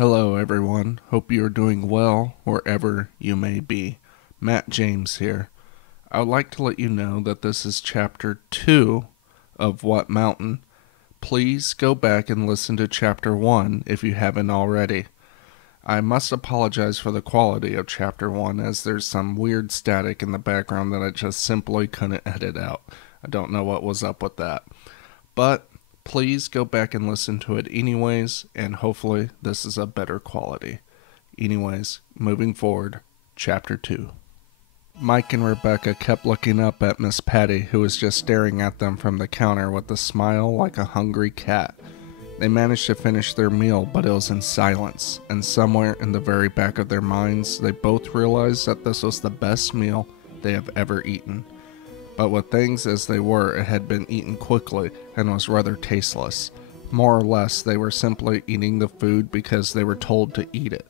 Hello everyone, hope you are doing well wherever you may be. Matt James here. I would like to let you know that this is chapter 2 of What Mountain. Please go back and listen to chapter 1 if you haven't already. I must apologize for the quality of chapter 1 as there's some weird static in the background that I just simply couldn't edit out. I don't know what was up with that. But please go back and listen to it anyways, and hopefully this is a better quality. Anyways, moving forward, chapter 2. Mike and Rebecca kept looking up at Miss Patty, who was just staring at them from the counter with a smile like a hungry cat. They managed to finish their meal, but it was in silence, and somewhere in the very back of their minds, they both realized that this was the best meal they have ever eaten. But with things as they were, it had been eaten quickly and was rather tasteless. More or less, they were simply eating the food because they were told to eat it.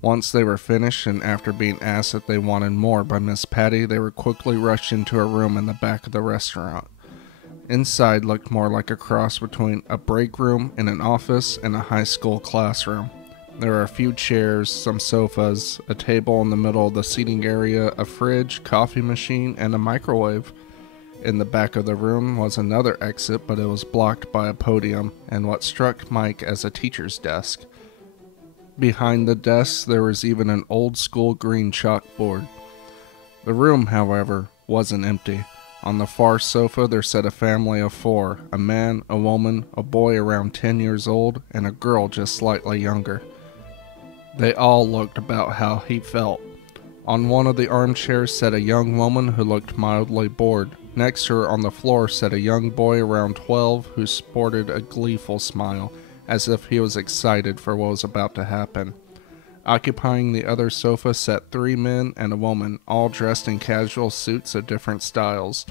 Once they were finished, and after being asked if they wanted more by Miss Patty, they were quickly rushed into a room in the back of the restaurant. Inside looked more like a cross between a break room and an office and a high school classroom. There were a few chairs, some sofas, a table in the middle of the seating area, a fridge, coffee machine, and a microwave. In the back of the room was another exit, but it was blocked by a podium and what struck Mike as a teacher's desk. Behind the desk, there was even an old-school green chalkboard. The room, however, wasn't empty. On the far sofa, there sat a family of 4, a man, a woman, a boy around 10 years old, and a girl just slightly younger. They all looked about how he felt. On one of the armchairs sat a young woman who looked mildly bored. Next to her on the floor sat a young boy around 12 who sported a gleeful smile, as if he was excited for what was about to happen. Occupying the other sofa sat 3 men and a woman, all dressed in casual suits of different styles.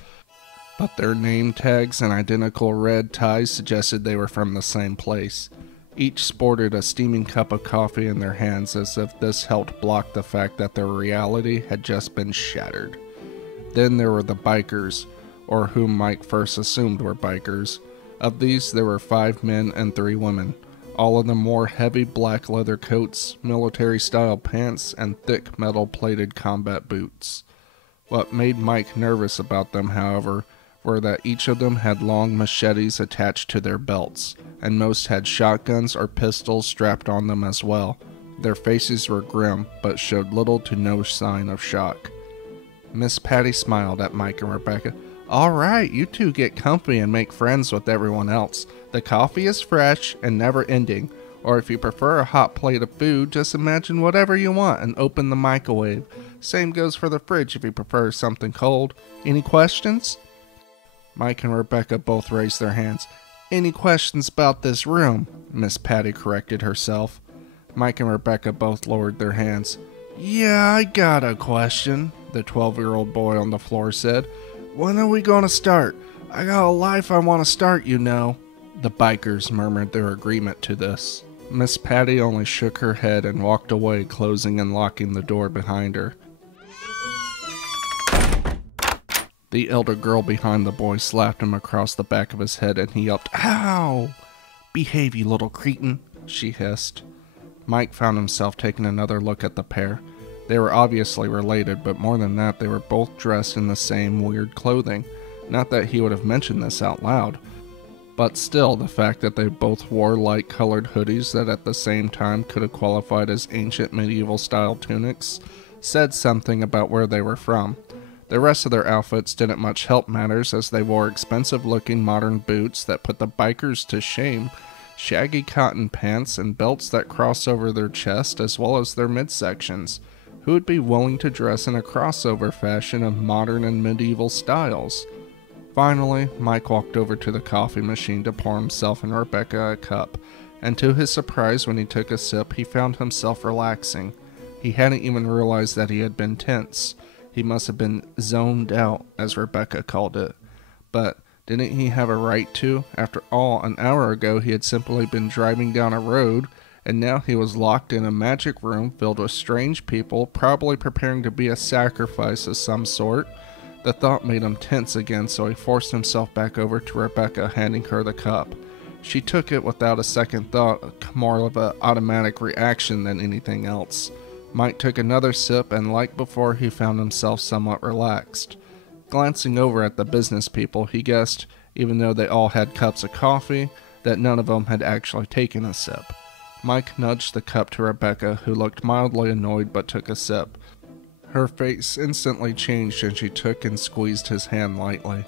But their name tags and identical red ties suggested they were from the same place. Each sported a steaming cup of coffee in their hands as if this helped block the fact that their reality had just been shattered. Then there were the bikers, or whom Mike first assumed were bikers. Of these there were 5 men and 3 women. All of them wore heavy black leather coats, military-style pants, and thick metal-plated combat boots. What made Mike nervous about them, however, were that each of them had long machetes attached to their belts, and most had shotguns or pistols strapped on them as well. Their faces were grim, but showed little to no sign of shock. Miss Patty smiled at Mike and Rebecca. "All right, you two get comfy and make friends with everyone else. The coffee is fresh and never ending, or if you prefer a hot plate of food, just imagine whatever you want and open the microwave. Same goes for the fridge if you prefer something cold. Any questions?" Mike and Rebecca both raised their hands. "Any questions about this room?" Miss Patty corrected herself. Mike and Rebecca both lowered their hands. "Yeah, I got a question," the 12-year-old boy on the floor said. "When are we gonna start? I got a life I want to start, you know." The bikers murmured their agreement to this. Miss Patty only shook her head and walked away, closing and locking the door behind her. The elder girl behind the boy slapped him across the back of his head and he yelped, "Ow!" "Behave, you little cretin," she hissed. Mike found himself taking another look at the pair. They were obviously related, but more than that, they were both dressed in the same weird clothing. Not that he would have mentioned this out loud, but still, the fact that they both wore light-colored hoodies that at the same time could have qualified as ancient medieval-style tunics said something about where they were from. The rest of their outfits didn't much help matters as they wore expensive-looking modern boots that put the bikers to shame, shaggy cotton pants, and belts that cross over their chest as well as their midsections. Who would be willing to dress in a crossover fashion of modern and medieval styles? Finally, Mike walked over to the coffee machine to pour himself and Rebecca a cup, and to his surprise when he took a sip, he found himself relaxing. He hadn't even realized that he had been tense. He must have been zoned out, as Rebecca called it. But didn't he have a right to? After all, an hour ago he had simply been driving down a road, and now he was locked in a magic room filled with strange people, probably preparing to be a sacrifice of some sort. The thought made him tense again, so he forced himself back over to Rebecca, handing her the cup. She took it without a second thought, more of an automatic reaction than anything else. Mike took another sip, and like before, he found himself somewhat relaxed. Glancing over at the business people, he guessed, even though they all had cups of coffee, that none of them had actually taken a sip. Mike nudged the cup to Rebecca, who looked mildly annoyed but took a sip. Her face instantly changed, and she took and squeezed his hand lightly.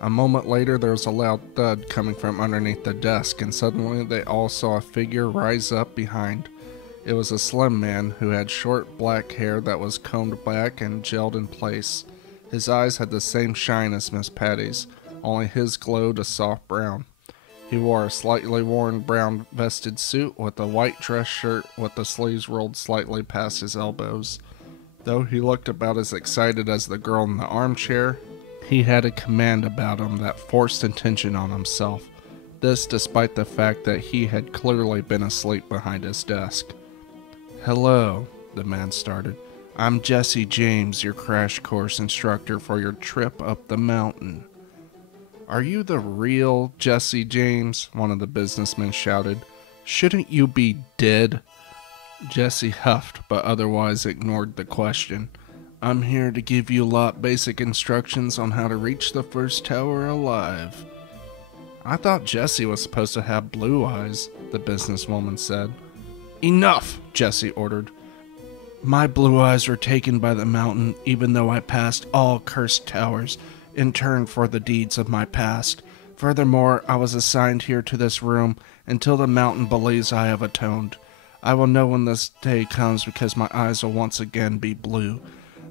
A moment later, there was a loud thud coming from underneath the desk, and suddenly they all saw a figure rise up behind. It was a slim man who had short black hair that was combed back and gelled in place. His eyes had the same shine as Miss Patty's, only his glowed a soft brown. He wore a slightly worn brown vested suit with a white dress shirt with the sleeves rolled slightly past his elbows. Though he looked about as excited as the girl in the armchair, he had a command about him that forced attention on himself. This despite the fact that he had clearly been asleep behind his desk. "Hello," the man started. "I'm Jesse James, your crash course instructor for your trip up the mountain." "Are you the real Jesse James?" one of the businessmen shouted. "Shouldn't you be dead?" Jesse huffed, but otherwise ignored the question. "I'm here to give you lot basic instructions on how to reach the first tower alive." "I thought Jesse was supposed to have blue eyes," the businesswoman said. "Enough!" Jesse ordered. "My blue eyes were taken by the mountain, even though I passed all cursed towers in turn for the deeds of my past. Furthermore, I was assigned here to this room until the mountain believes I have atoned. I will know when this day comes because my eyes will once again be blue.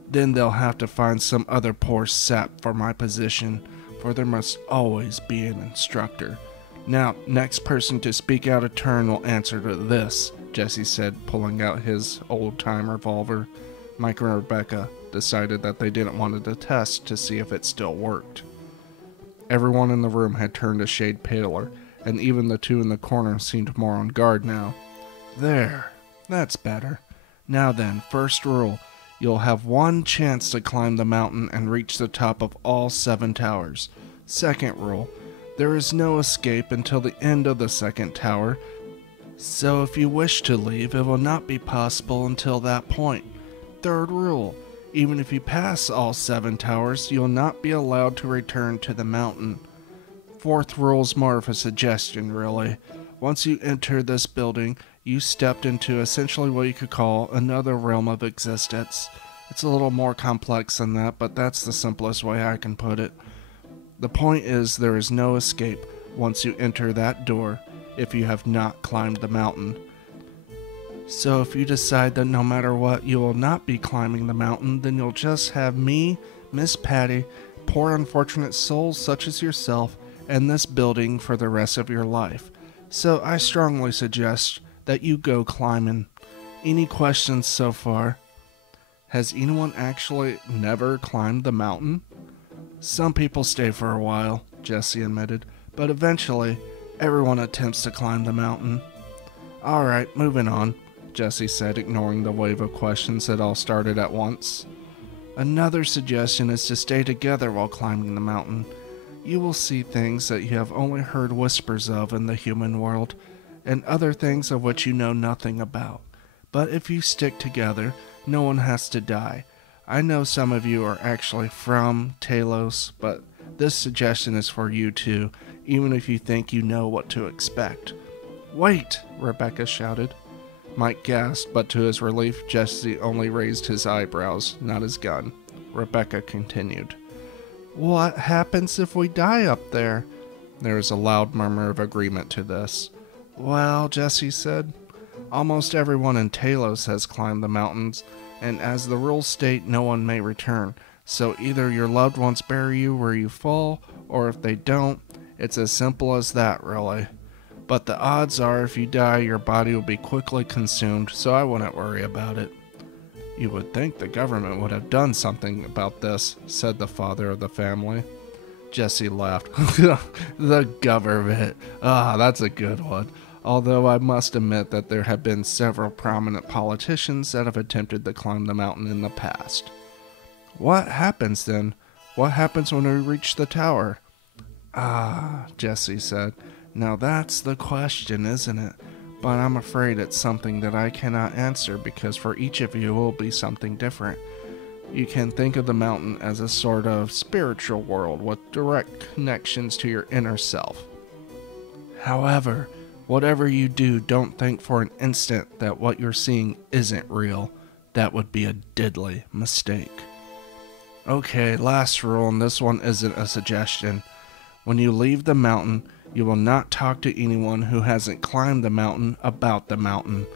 Then they'll have to find some other poor sap for my position, for there must always be an instructor. Now, next person to speak out of turn will answer to this," Jesse said, pulling out his old-time revolver. Mike and Rebecca decided that they didn't want to test to see if it still worked. Everyone in the room had turned a shade paler, and even the two in the corner seemed more on guard now. "There, that's better. Now then, first rule. You'll have one chance to climb the mountain and reach the top of all 7 towers. Second rule. There is no escape until the end of the second tower, so if you wish to leave, it will not be possible until that point. Third rule. Even if you pass all 7 towers, you'll not be allowed to return to the mountain. Fourth rule is more of a suggestion, really. Once you enter this building, you stepped into essentially what you could call another realm of existence. It's a little more complex than that, but that's the simplest way I can put it. The point is there is no escape once you enter that door if you have not climbed the mountain. So if you decide that no matter what you will not be climbing the mountain, then you'll just have me, Miss Patty, poor unfortunate souls such as yourself, and this building for the rest of your life. So I strongly suggest that you go climbing. Any questions so far?" "Has anyone actually never climbed the mountain?" "Some people stay for a while," Jesse admitted, "but eventually everyone attempts to climb the mountain." "Alright, moving on," Jesse said, ignoring the wave of questions that all started at once. "Another suggestion is to stay together while climbing the mountain. You will see things that you have only heard whispers of in the human world, and other things of which you know nothing about. But if you stick together, no one has to die. I know some of you are actually from Talos, but this suggestion is for you too, even if you think you know what to expect." "Wait!" Rebecca shouted. Mike gasped, but to his relief, Jesse only raised his eyebrows, not his gun. Rebecca continued. "What happens if we die up there?" There was a loud murmur of agreement to this. "Well," Jesse said, "almost everyone in Talos has climbed the mountains, and as the rules state, no one may return. So either your loved ones bury you where you fall, or if they don't, it's as simple as that, really. But the odds are if you die, your body will be quickly consumed, so I wouldn't worry about it." "You would think the government would have done something about this," said the father of the family. Jesse laughed. "The government. That's a good one. Although I must admit that there have been several prominent politicians that have attempted to climb the mountain in the past." "What happens then? What happens when we reach the tower?" Jesse said, Now that's the question, isn't it? But I'm afraid it's something that I cannot answer because for each of you it will be something different. You can think of the mountain as a sort of spiritual world with direct connections to your inner self. However, whatever you do, don't think for an instant that what you're seeing isn't real. That would be a deadly mistake. Okay, last rule, and this one isn't a suggestion. When you leave the mountain, you will not talk to anyone who hasn't climbed the mountain about the mountain.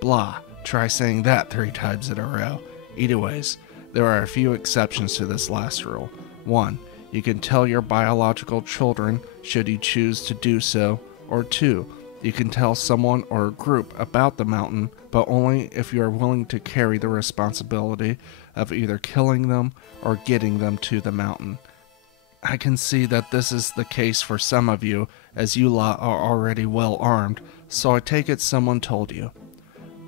Blah, try saying that 3 times in a row. Anyways, there are a few exceptions to this last rule. 1. You can tell your biological children should you choose to do so. Or 2. You can tell someone or a group about the mountain, but only if you are willing to carry the responsibility of either killing them or getting them to the mountain. I can see that this is the case for some of you, as you lot are already well armed, so I take it someone told you.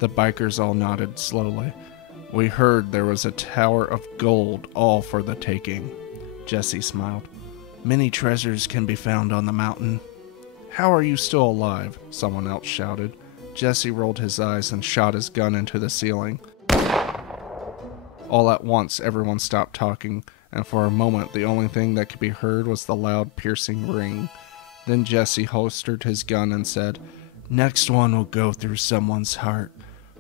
The bikers all nodded slowly. We heard there was a tower of gold all for the taking. Jesse smiled. Many treasures can be found on the mountain. How are you still alive? Someone else shouted. Jesse rolled his eyes and shot his gun into the ceiling. All at once, everyone stopped talking, and for a moment the only thing that could be heard was the loud, piercing ring. Then Jesse holstered his gun and said, "Next one will go through someone's heart.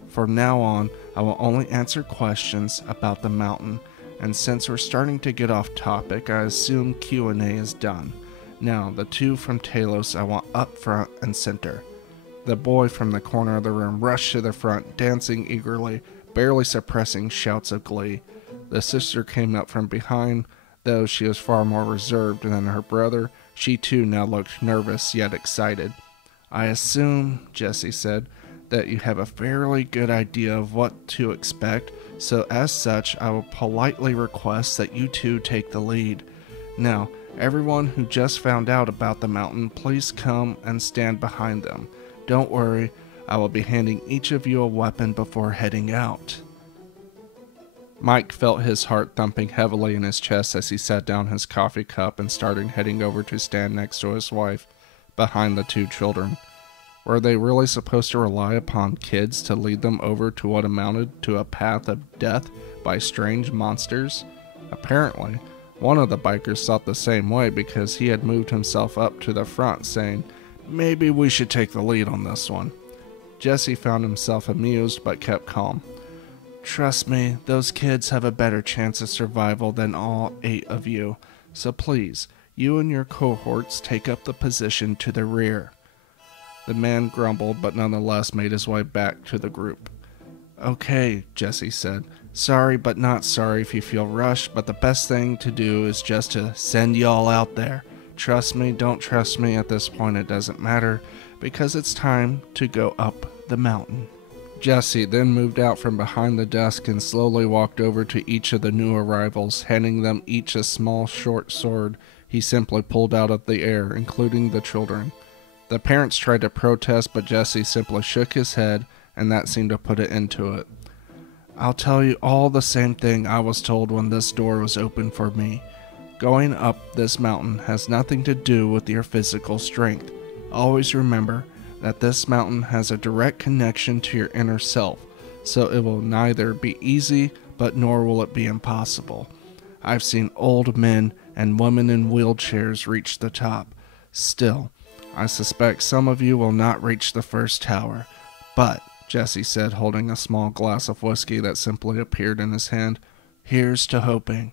From now on, I will only answer questions about the mountain, and since we're starting to get off topic, I assume Q&A is done. Now, the 2 from Talos I want up front and center." The boy from the corner of the room rushed to the front, dancing eagerly, barely suppressing shouts of glee. The sister came up from behind, though she was far more reserved than her brother. She too now looked nervous yet excited. "I assume," Jesse said, "that you have a fairly good idea of what to expect, so as such I will politely request that you 2 take the lead. Now, everyone who just found out about the mountain, please come and stand behind them. Don't worry, I will be handing each of you a weapon before heading out." Mike felt his heart thumping heavily in his chest as he set down his coffee cup and started heading over to stand next to his wife, behind the 2 children. Were they really supposed to rely upon kids to lead them over to what amounted to a path of death by strange monsters? Apparently, one of the bikers thought the same way because he had moved himself up to the front, saying, "Maybe we should take the lead on this one." Jesse found himself amused but kept calm. "Trust me, those kids have a better chance of survival than all 8 of you, so please, you and your cohorts take up the position to the rear." The man grumbled but nonetheless made his way back to the group. "Okay," Jesse said. "Sorry but not sorry if you feel rushed, but the best thing to do is just to send y'all out there. Trust me, don't trust me, at this point it doesn't matter, because it's time to go up the mountain." Jesse then moved out from behind the desk and slowly walked over to each of the new arrivals, handing them each a small short sword he simply pulled out of the air, including the children. The parents tried to protest, but Jesse simply shook his head, and that seemed to put it into it. "I'll tell you all the same thing I was told when this door was open for me. Going up this mountain has nothing to do with your physical strength. Always remember that this mountain has a direct connection to your inner self, so it will neither be easy, but nor will it be impossible. I've seen old men and women in wheelchairs reach the top. Still, I suspect some of you will not reach the first tower. But," Jesse said, holding a small glass of whiskey that simply appeared in his hand, "here's to hoping."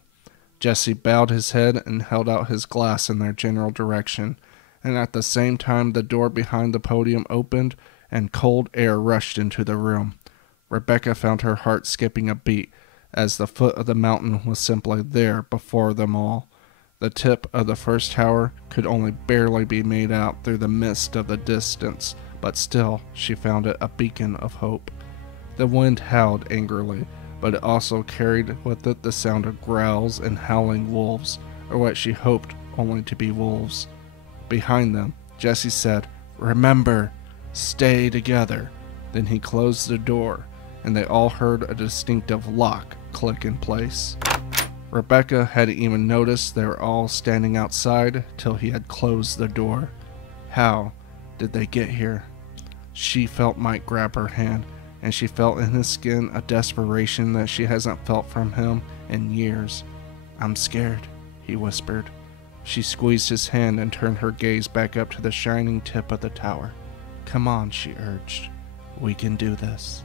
Jesse bowed his head and held out his glass in their general direction, and at the same time the door behind the podium opened and cold air rushed into the room. Rebecca found her heart skipping a beat, as the foot of the mountain was simply there before them all. The tip of the first tower could only barely be made out through the mist of the distance, but still she found it a beacon of hope. The wind howled angrily, but it also carried with it the sound of growls and howling wolves, or what she hoped only to be wolves. Behind them, Jesse said, "Remember, stay together." Then he closed the door, and they all heard a distinctive lock click in place. Rebecca hadn't even noticed they were all standing outside till he had closed the door. How, did they get here? She felt Mike grab her hand, and she felt in his skin a desperation that she hasn't felt from him in years. "I'm scared," he whispered. She squeezed his hand and turned her gaze back up to the shining tip of the tower. "Come on," she urged. "We can do this."